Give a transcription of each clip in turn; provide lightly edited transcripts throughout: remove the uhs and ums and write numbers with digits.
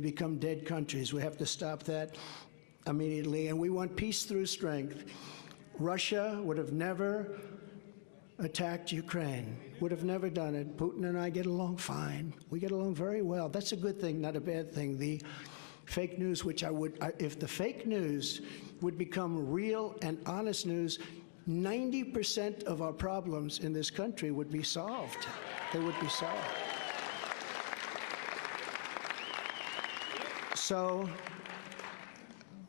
become dead countries. We have to stop that immediately. And we want peace through strength. Russia would have never attacked Ukraine, would have never done it. Putin and I get along fine. We get along very well. That's a good thing, not a bad thing. The fake news, which if the fake news would become real and honest news, 90% of our problems in this country would be solved. They would be solved. So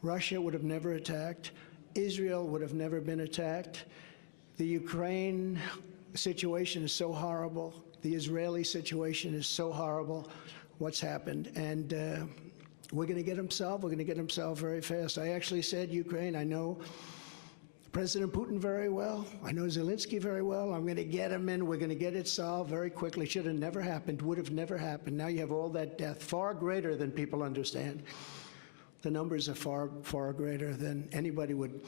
Russia would have never attacked. Israel would have never been attacked. The Ukraine situation is so horrible. The Israeli situation is so horrible, what's happened. And we're going to get them solved. We're going to get them solved very fast. I actually said, Ukraine, I know President Putin very well. I know Zelensky very well. I'm going to get him in. We're going to get it solved very quickly. Should have never happened. Would have never happened. Now you have all that death, far greater than people understand. The numbers are far, far greater than anybody would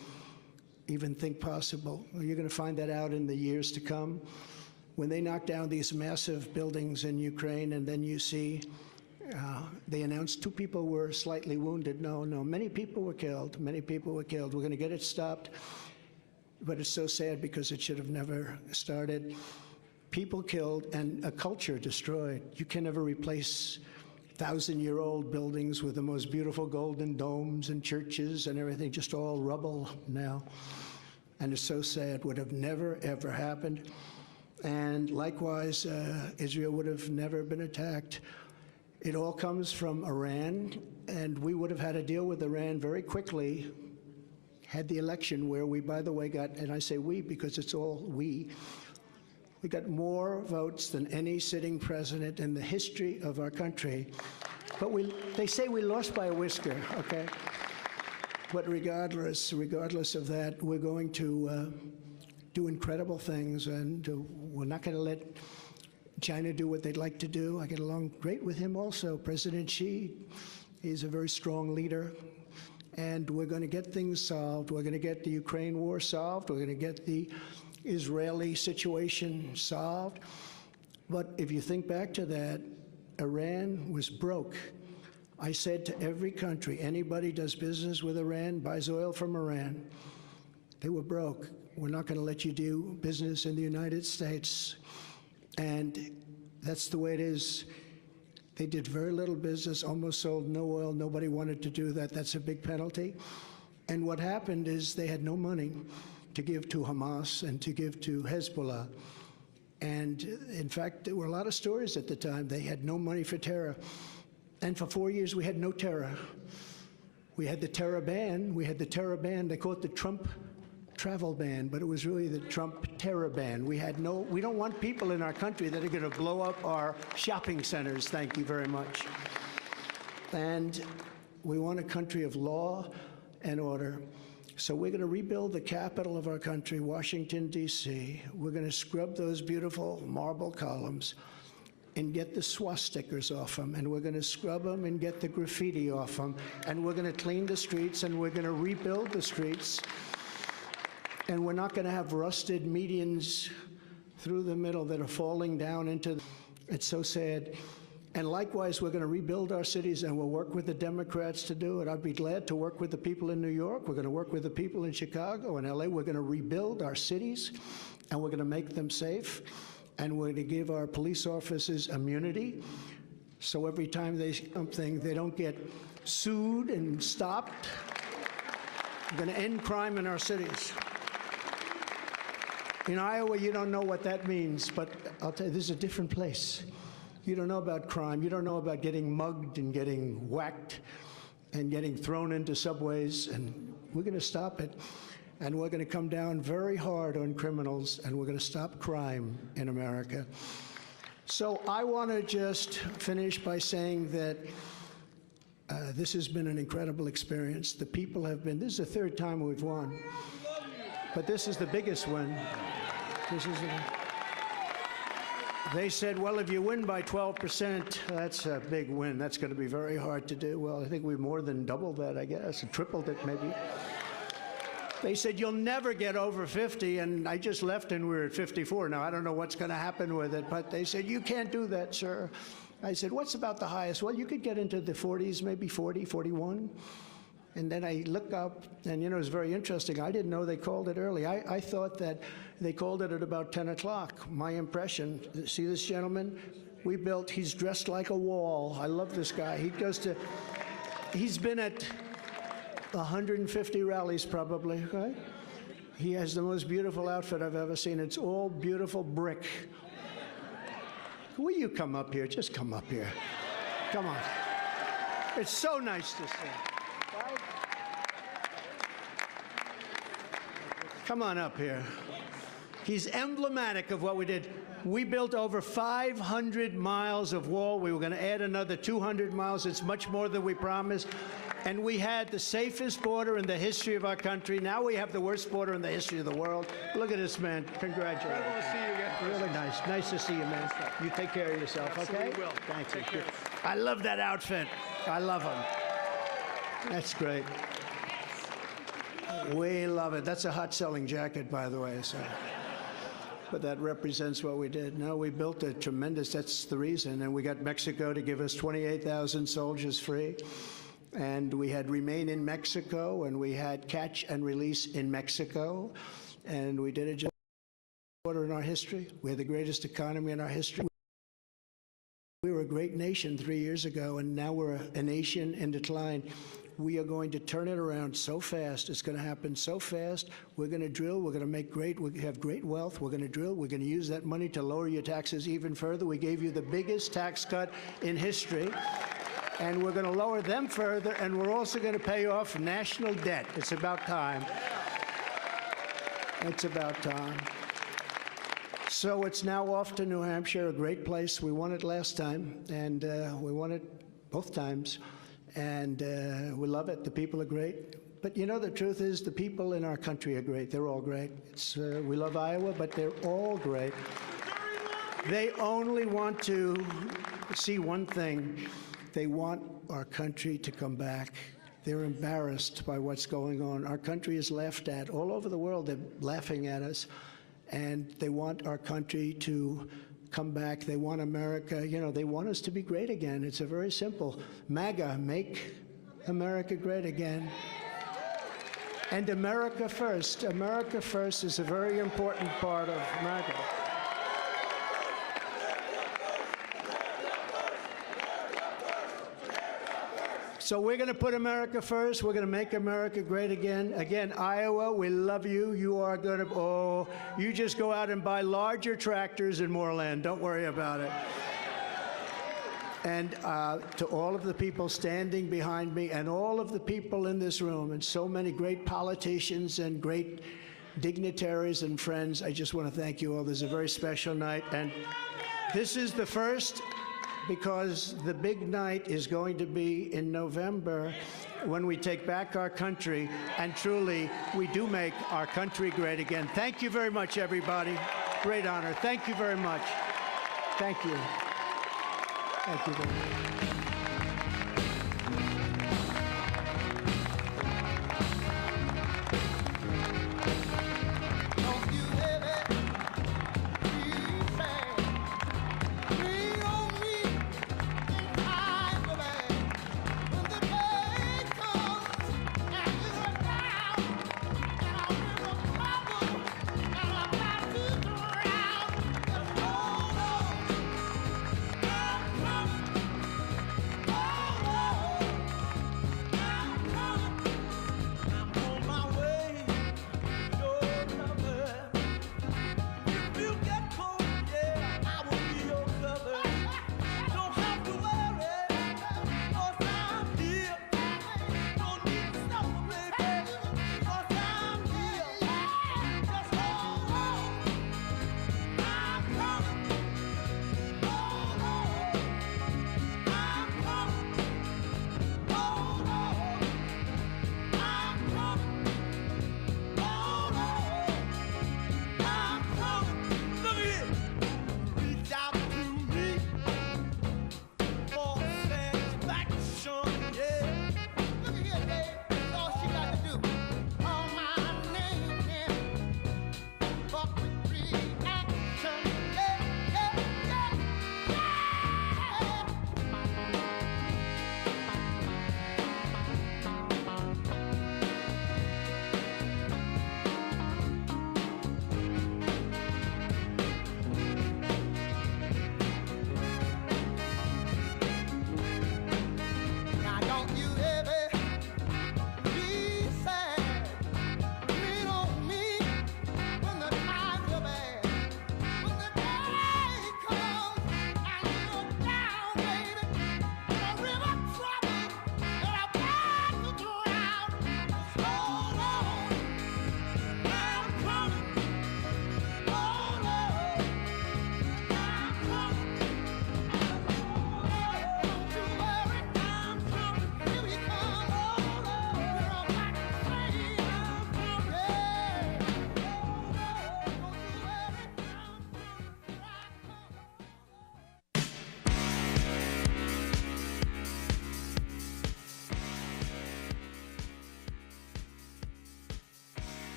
even think possible. You're going to find that out in the years to come. When they knock down these massive buildings in Ukraine, and then you see they announced 2 people were slightly wounded. No, many people were killed. Many people were killed. We're going to get it stopped. But it's so sad because it should have never started. People killed and a culture destroyed. You can never replace 1,000-year-old buildings with the most beautiful golden domes and churches and everything, just all rubble now. And it's so sad. Would have never, ever happened. And likewise, Israel would have never been attacked. It all comes from Iran, and we would have had to deal with Iran very quickly had the election where we, by the way, got, and I say we because it's all we got more votes than any sitting president in the history of our country. But they say we lost by a whisker, okay? But regardless of that, we're going to do incredible things, and we're not going to let China do what they'd like to do. I get along great with him also. President Xi is a very strong leader, and we're going to get things solved. We're going to get the Ukraine war solved. We're going to get the Israeli situation solved. But if you think back to that, Iran was broke. I said to every country, anybody does business with Iran, buys oil from Iran, they were broke. We're not going to let you do business in the United States. And that's the way it is. They did very little business, almost sold no oil. Nobody wanted to do that. That's a big penalty. And what happened is they had no money to give to Hamas and to give to Hezbollah. And in fact, there were a lot of stories at the time. They had no money for terror. And for 4 years, we had no terror. We had the terror ban. We had the terror ban. They call it the Trump travel ban, but it was really the Trump terror ban. We don't want people in our country that are going to blow up our shopping centers. Thank you very much. And we want a country of law and order. So we're going to rebuild the capital of our country, Washington, D.C. We're going to scrub those beautiful marble columns and get the swastikas off them, and we're going to scrub them and get the graffiti off them, and we're going to clean the streets, and we're going to rebuild the streets. And we're not going to have rusted medians through the middle that are falling down into it's so sad. And likewise, we're going to rebuild our cities, and we'll work with the Democrats to do it. I'd be glad to work with the people in New York. We're going to work with the people in Chicago and L.A. We're going to rebuild our cities, and we're going to make them safe. And we're going to give our police officers immunity, so every time they do something, they don't get sued and stopped. We're going to end crime in our cities. In Iowa, you don't know what that means, but I'll tell you, this is a different place. You don't know about crime. You don't know about getting mugged and getting whacked and getting thrown into subways, and we're going to stop it. And we're going to come down very hard on criminals, and we're going to stop crime in America. So I want to just finish by saying that this has been an incredible experience. The people have been, this is the 3rd time we've won, but this is the biggest one. They said, well, if you win by 12%, that's a big win. That's going to be very hard to do. Well, I think we've more than doubled that, I guess, and tripled it maybe. They said, you'll never get over 50, and I just left and we're at 54. Now, I don't know what's going to happen with it, but they said, you can't do that, sir. I said, what's about the highest? Well, you could get into the 40s, maybe 40, 41. And then I look up, and it was very interesting. I didn't know they called it early. I thought that they called it at about 10 o'clock. My impression, see this gentleman? He's dressed like a wall. I love this guy. He's been at 150 rallies probably, right? He has the most beautiful outfit I've ever seen. It's all beautiful brick. Will you come up here? Just come up here. Come on. It's so nice to see. Right? Come on up here. He's emblematic of what we did. We built over 500 miles of wall. We were going to add another 200 miles. It's much more than we promised. And we had the safest border in the history of our country. Now we have the worst border in the history of the world. Look at this, man. Congratulations. Incredible to see you again. Really nice. Nice to see you, man. You take care of yourself, Absolutely okay? will. Thank you. I love that outfit. I love him. That's great. We love it. That's a hot-selling jacket, by the way. So. But that represents what we did. No, we built a tremendous, that's the reason. And we got Mexico to give us 28,000 soldiers free. And we had remain in Mexico, and we had catch and release in Mexico. And we did it just in our history. We had the greatest economy in our history. We were a great nation 3 years ago, and now we're a nation in decline. We are going to turn it around so fast. It's going to happen so fast. We're going to drill. We're going to we have great wealth. We're going to drill. We're going to use that money to lower your taxes even further. We gave you the biggest tax cut in history. And we're going to lower them further, and we're also going to pay off national debt. It's about time. It's about time. So it's now off to New Hampshire, a great place. We won it last time, and we won it both times. And we love it. The people are great. But the truth is the people in our country are great. They're all great. We love Iowa, but they're all great. They only want to see one thing. They want our country to come back. They're embarrassed by what's going on. Our country is laughed at. All over the world, they're laughing at us. And they want our country to come back. They want America, they want us to be great again. It's a very simple. MAGA, make America great again. And America first. America first is a very important part of MAGA. So we're going to put America first. We're going to make America great again. Again, Iowa, we love you. You are going to, you just go out and buy larger tractors and more land. Don't worry about it. And to all of the people standing behind me and all of the people in this room and so many great politicians and great dignitaries and friends, I just want to thank you all. This is a very special night. And this is the first, because the big night is going to be in November when we take back our country, and truly, we do make our country great again. Thank you very much, everybody. Great honor. Thank you very much. Thank you. Thank you very much.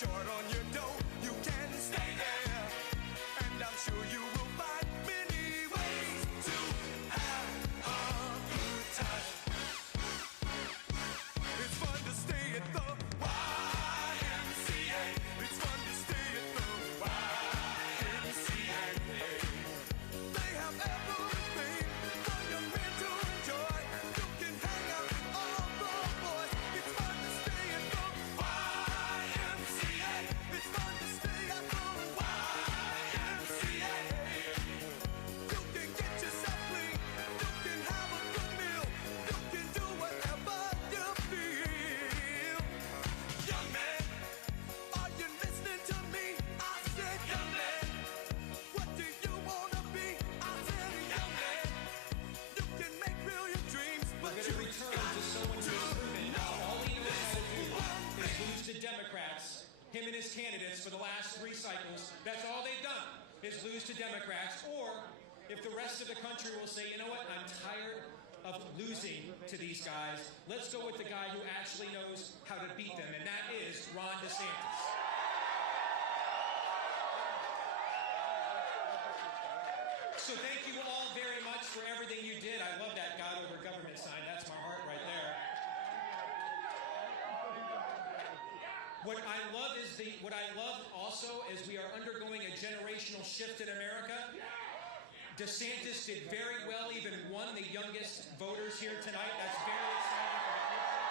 short on your dough, you can stay there. And I'm sure you will find many ways to have a good time. It's fun to stay at the YMCA. It's fun to stay at the YMCA. They have everything for young men to enjoy. You can hang out with all the boys. It's fun to stay at the YMCA. It's fun to stay at the YMCA. You can get yourself clean. You can have a good meal. You can do whatever you feel. Young man, are you listening to me? I said, young man, what do you wanna be? I said, young man, you can make real your dreams, but We're you going to return to someone who's proven now all he knows how to do is lose to Democrats. Him and his candidates for the last 3 cycles, that's all they've done, is lose to Democrats. Or if the rest of the country will say, you know what, I'm tired of losing to these guys, let's go with the guy who actually knows how to beat them, and that is Ron DeSantis. So thank you all very much for everything you did. I love that God over government sign. That's my heart right there. What I love also is we are undergoing a generational shift in America. DeSantis did very well, even won the youngest voters here tonight. That's very exciting for the people.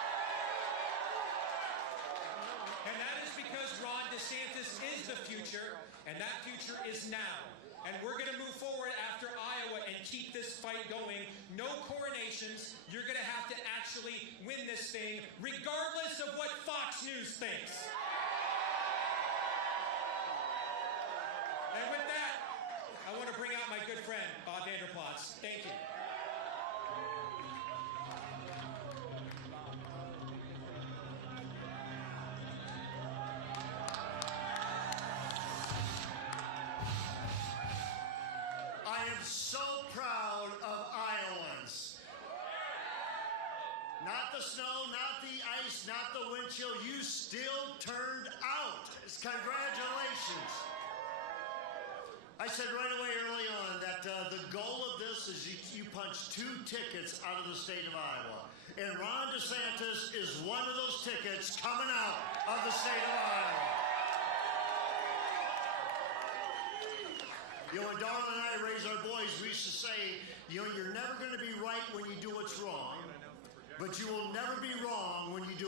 And that is because Ron DeSantis is the future, and that future is now. And we're going to move forward after Iowa and keep this fight going. No coronations. You're going to have to actually win this thing, regardless of what Fox News thinks. And with that, I want to bring out my good friend, Bob Vanderplots. Thank you. I am so proud of Iowans. Not the snow, not the ice, not the wind chill. You still turned out. Congratulations. I said right away early on that the goal of this is you punch 2 tickets out of the state of Iowa. And Ron DeSantis is one of those tickets coming out of the state of Iowa. You know, when Darla and I raised our boys, we used to say, you know, you're never going to be right when you do what's wrong, but you will never be wrong when you do